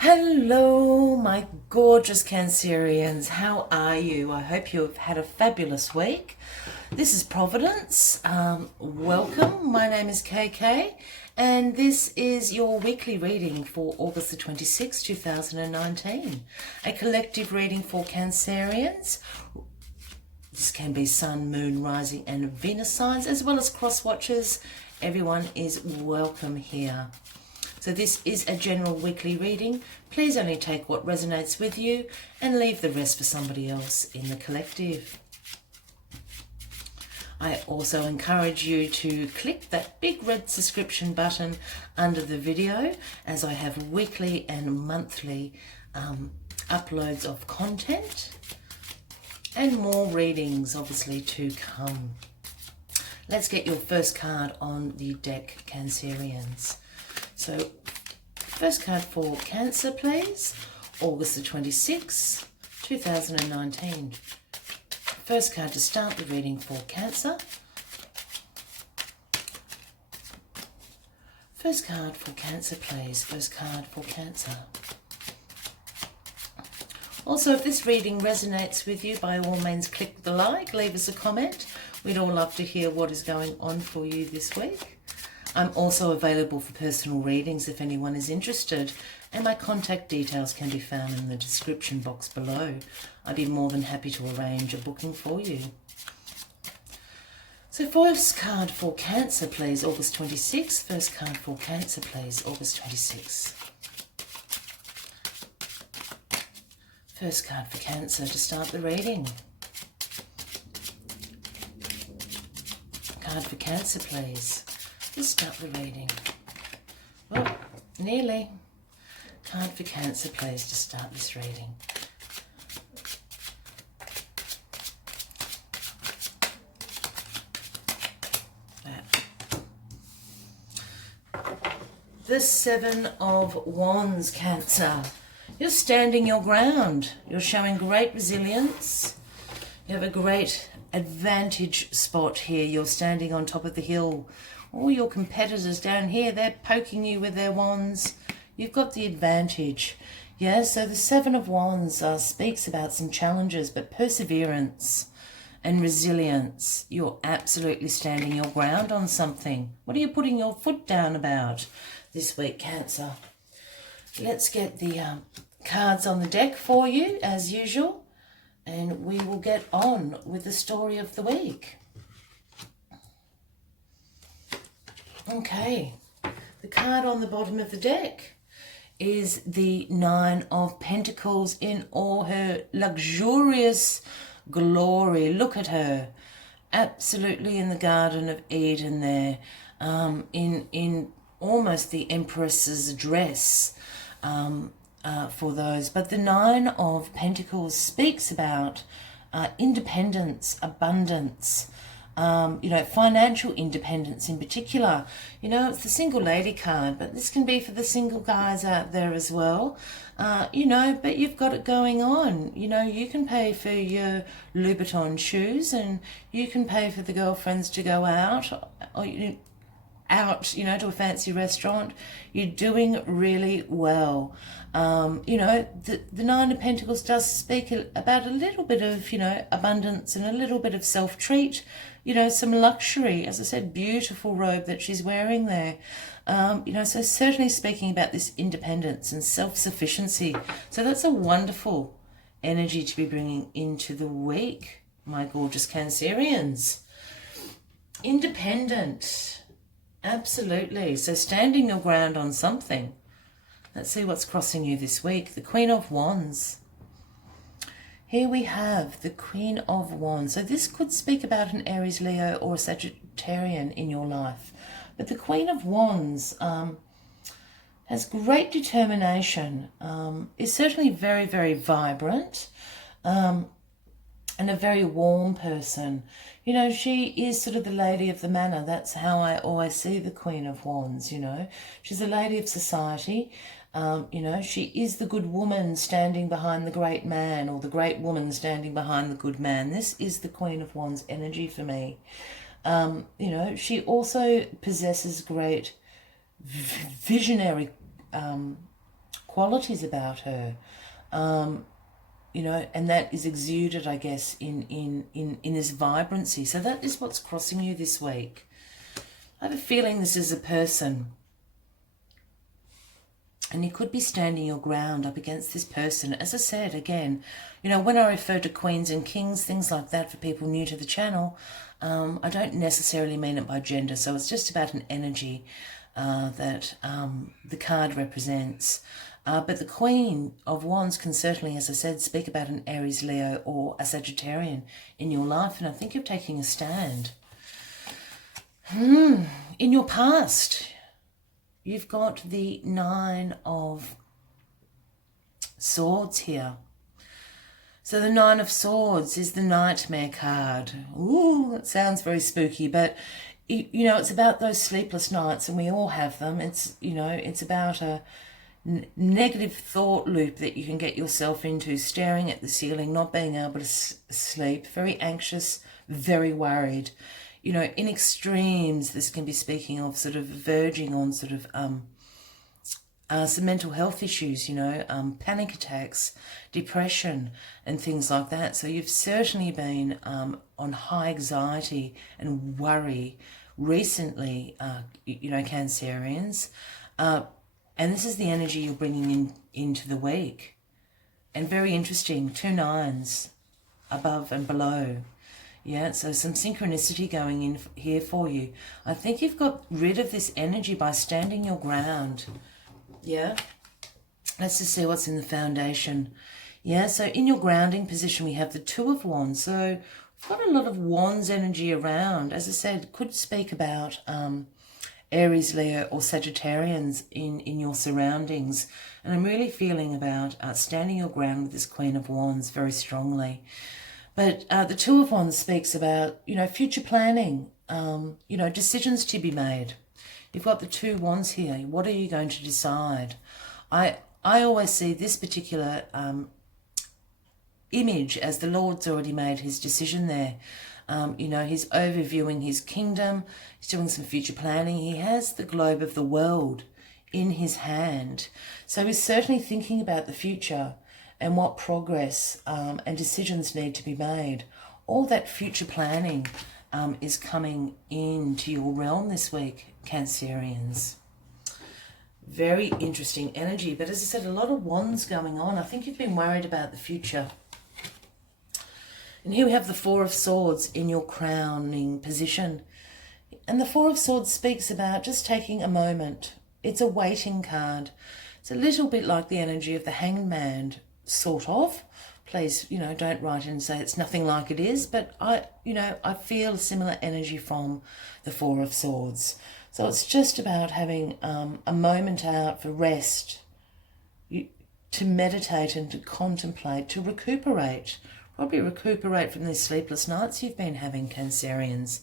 Hello, my gorgeous Cancerians. How are you? I hope you have had a fabulous week. This is Providence. Welcome. My name is KK, and this is your weekly reading for August the 26th, 2019. A collective reading for Cancerians. This can be Sun, Moon, Rising, and Venus signs, as well as cross watchers. Everyone is welcome here. So this is a general weekly reading. Please only take what resonates with you and leave the rest for somebody else in the collective. I also encourage you to click that big red subscription button under the video, as I have weekly and monthly uploads of content and more readings obviously to come. Let's get your first card on the deck, Cancerians. So, first card for Cancer, please. August the 26th, 2019. First card to start the reading for Cancer. First card for Cancer, please. First card for Cancer. Also, if this reading resonates with you, by all means click the like, leave us a comment. We'd all love to hear what is going on for you this week. I'm also available for personal readings if anyone is interested, and my contact details can be found in the description box below. I'd be more than happy to arrange a booking for you. So first card for Cancer, please, August 26th. First card for Cancer, please, August 26th. First card for Cancer to start the reading. Card for Cancer, please. Let's start the reading. Well, nearly. Card for Cancer, please, to start this reading. The Seven of Wands, Cancer. You're standing your ground. You're showing great resilience. You have a great advantage spot here. You're standing on top of the hill. All your competitors down here, they're poking you with their wands. You've got the advantage. Yeah, so the Seven of Wands speaks about some challenges, but perseverance and resilience. You're absolutely standing your ground on something. What are you putting your foot down about this week, Cancer? Let's get the cards on the deck for you, as usual, and we will get on with the story of the week. Okay, the card on the bottom of the deck is the Nine of Pentacles in all her luxurious glory. Look at her, absolutely in the Garden of Eden there, in almost the Empress's dress for those. But the Nine of Pentacles speaks about independence, abundance, financial independence in particular. It's the single lady card, but this can be for the single guys out there as well. But you've got it going on. You can pay for your Louboutin shoes, and you can pay for the girlfriends to go out, or to a fancy restaurant. You're doing really well. The Nine of Pentacles does speak about a little bit of, abundance and a little bit of self-treat, some luxury. As I said, beautiful robe that she's wearing there. So certainly speaking about this independence and self-sufficiency. So that's a wonderful energy to be bringing into the week, my gorgeous Cancerians. Independent. Absolutely. So standing your ground on something. Let's see what's crossing you this week. The Queen of Wands. Here we have the Queen of Wands. So this could speak about an Aries, Leo, or a Sagittarian in your life. But the Queen of Wands has great determination, is certainly very, very vibrant, and a very warm person. She is sort of the lady of the manor. That's how I always see the Queen of Wands, She's a lady of society. She is the good woman standing behind the great man, or the great woman standing behind the good man. This is the Queen of Wands energy for me. She also possesses great visionary qualities about her. You know, and that is exuded, I guess, in this vibrancy. So that is what's crossing you this week. I have a feeling this is a person, and you could be standing your ground up against this person. As I said, again, you know, when I refer to queens and kings, things like that for people new to the channel, I don't necessarily mean it by gender. So it's just about an energy that the card represents. But the Queen of Wands can certainly, as I said, speak about an Aries, Leo or a Sagittarian in your life. And I think you're taking a stand. In your past, you've got the Nine of Swords here. So the Nine of Swords is the Nightmare card. Ooh, that sounds very spooky, but you know, it's about those sleepless nights, and we all have them. It's, you know, it's about a negative thought loop that you can get yourself into, staring at the ceiling, not being able to sleep, very anxious, very worried. You know, in extremes, this can be speaking of sort of verging on sort of some mental health issues, you know, panic attacks, depression and things like that. So you've certainly been on high anxiety and worry recently, you know, Cancerians. And this is the energy you're bringing into the week. And very interesting, 2 nines above and below. Yeah, so some synchronicity going in here for you. I think you've got rid of this energy by standing your ground. Yeah. Let's just see what's in the foundation. Yeah, so in your grounding position, we have the Two of Wands. So we've got a lot of Wands energy around. As I said, could speak about Aries, Leo or Sagittarians in your surroundings. And I'm really feeling about standing your ground with this Queen of Wands very strongly. But the Two of Wands speaks about, you know, future planning, you know, decisions to be made. You've got the 2 wands here. What are you going to decide? I always see this particular image as the Lord's already made his decision there. You know, he's overviewing his kingdom. He's doing some future planning. He has the globe of the world in his hand. So he's certainly thinking about the future and what progress and decisions need to be made. All that future planning is coming into your realm this week, Cancerians. Very interesting energy. But as I said, a lot of wands going on. I think you've been worried about the future. And here we have the Four of Swords in your crowning position. And the Four of Swords speaks about just taking a moment. It's a waiting card. It's a little bit like the energy of the Hanged Man, sort of. Please, you know, don't write in and say it's nothing like it is. But I feel similar energy from the Four of Swords. So it's just about having a moment out for rest, to meditate and to contemplate, to recuperate. Probably recuperate from these sleepless nights you've been having, Cancerians.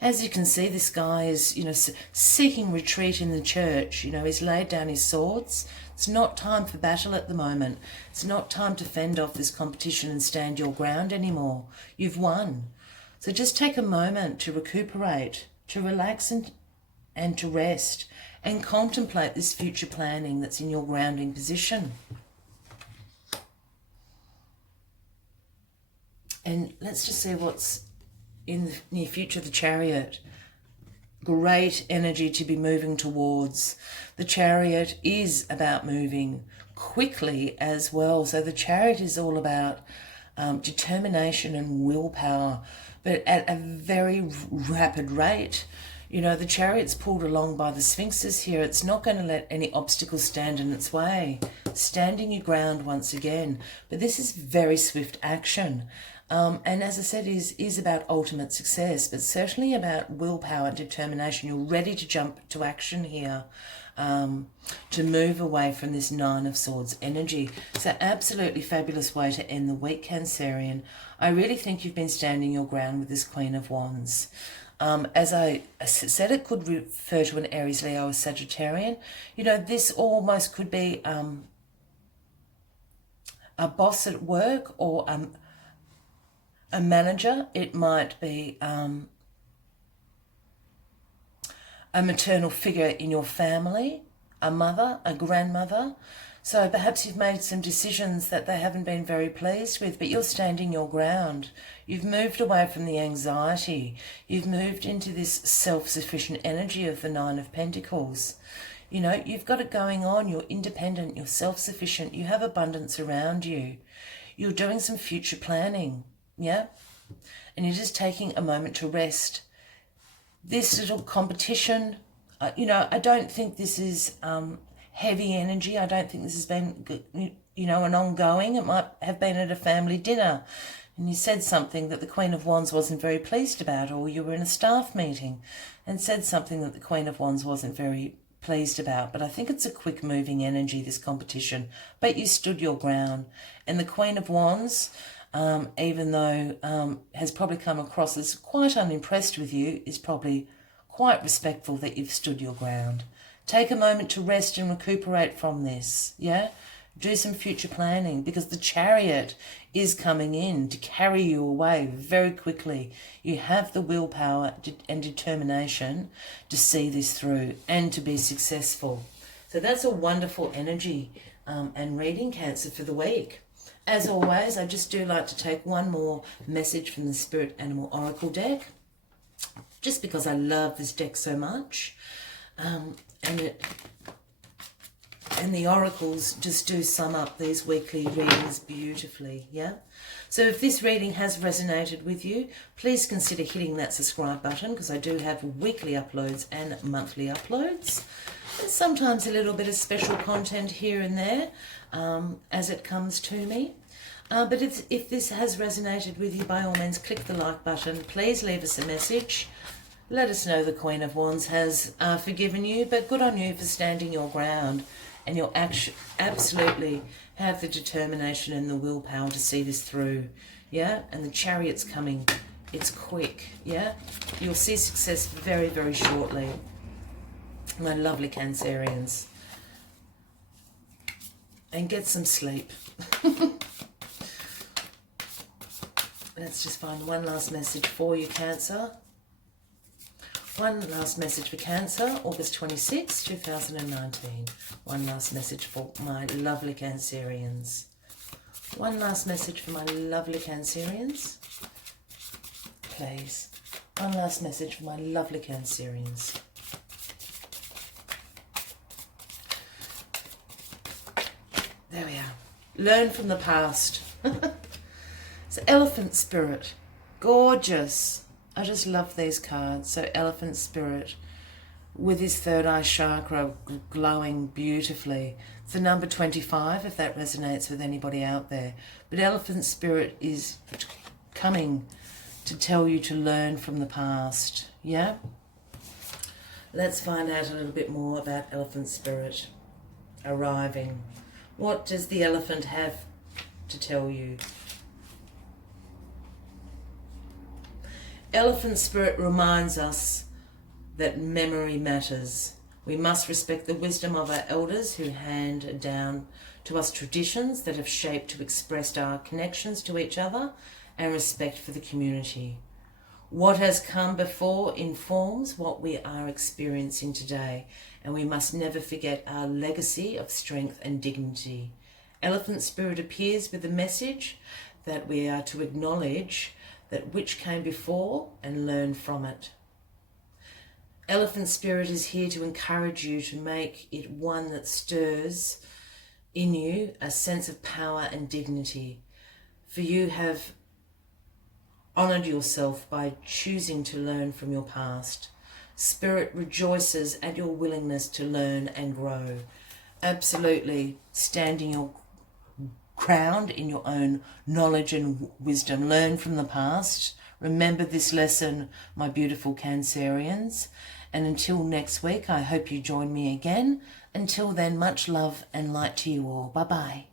As you can see, this guy is, you know, seeking retreat in the church. You know, he's laid down his swords. It's not time for battle at the moment. It's not time to fend off this competition and stand your ground anymore. You've won. So just take a moment to recuperate, to relax and to rest and contemplate this future planning that's in your grounding position. And let's just see what's in the near future. The Chariot. Great energy to be moving towards. The Chariot is about moving quickly as well. So the Chariot is all about determination and willpower, but at a very rapid rate. You know, the Chariot's pulled along by the Sphinxes here. It's not going to let any obstacles stand in its way. Standing your ground once again. But this is very swift action. And as I said, is about ultimate success, but certainly about willpower and determination. You're ready to jump to action here, to move away from this Nine of Swords energy. So absolutely fabulous way to end the week, Cancerian. I really think you've been standing your ground with this Queen of Wands. As I said, it could refer to an Aries, Leo, or Sagittarian. You know, this almost could be a boss at work or a manager. It might be a maternal figure in your family, a mother, a grandmother. So perhaps you've made some decisions that they haven't been very pleased with, but you're standing your ground. You've moved away from the anxiety. You've moved into this self-sufficient energy of the Nine of Pentacles. You know, you've got it going on. You're independent. You're self-sufficient. You have abundance around you. You're doing some future planning, yeah? And you're just taking a moment to rest. This little competition, you know, I don't think this is heavy energy. I don't think this has been, you know, an ongoing. It might have been at a family dinner and you said something that the Queen of Wands wasn't very pleased about, or you were in a staff meeting and said something that the Queen of Wands wasn't very pleased about. But I think it's a quick moving energy, this competition, but you stood your ground. And the Queen of Wands, even though has probably come across as quite unimpressed with you, is probably quite respectful that you've stood your ground. Take a moment to rest and recuperate from this, yeah? Do some future planning, because the Chariot is coming in to carry you away very quickly. You have the willpower and determination to see this through and to be successful. So that's a wonderful energy and reading, Cancer, for the week. As always, I just do like to take one more message from the Spirit Animal Oracle deck, just because I love this deck so much. And the oracles just do sum up these weekly readings beautifully, yeah? So if this reading has resonated with you, please consider hitting that subscribe button, because I do have weekly uploads and monthly uploads. And sometimes a little bit of special content here and there as it comes to me. But if this has resonated with you, by all means, click the like button. Please leave us a message. Let us know the Queen of Wands has forgiven you, but good on you for standing your ground. And you'll absolutely have the determination and the willpower to see this through, yeah? And the Chariot's coming. It's quick, yeah? You'll see success very, very shortly. My lovely Cancerians. And get some sleep. Let's just find one last message for you, Cancer. One last message for Cancer, August 26, 2019. One last message for my lovely Cancerians. One last message for my lovely Cancerians. Please. One last message for my lovely Cancerians. There we are. Learn from the past. It's Elephant Spirit. Gorgeous. I just love these cards. So Elephant Spirit with his third eye chakra glowing beautifully. It's the number 25 if that resonates with anybody out there. But Elephant Spirit is coming to tell you to learn from the past. Yeah? Let's find out a little bit more about Elephant Spirit arriving. What does the elephant have to tell you? Elephant Spirit reminds us that memory matters. We must respect the wisdom of our elders who hand down to us traditions that have shaped to express our connections to each other and respect for the community. What has come before informs what we are experiencing today, and we must never forget our legacy of strength and dignity. Elephant Spirit appears with the message that we are to acknowledge that which came before and learn from it. Elephant Spirit is here to encourage you to make it one that stirs in you a sense of power and dignity. For you have honoured yourself by choosing to learn from your past. Spirit rejoices at your willingness to learn and grow. Absolutely standing your ground in your own knowledge and wisdom. Learn from the past. Remember this lesson, my beautiful Cancerians. And until next week, I hope you join me again. Until then, much love and light to you all. Bye-bye.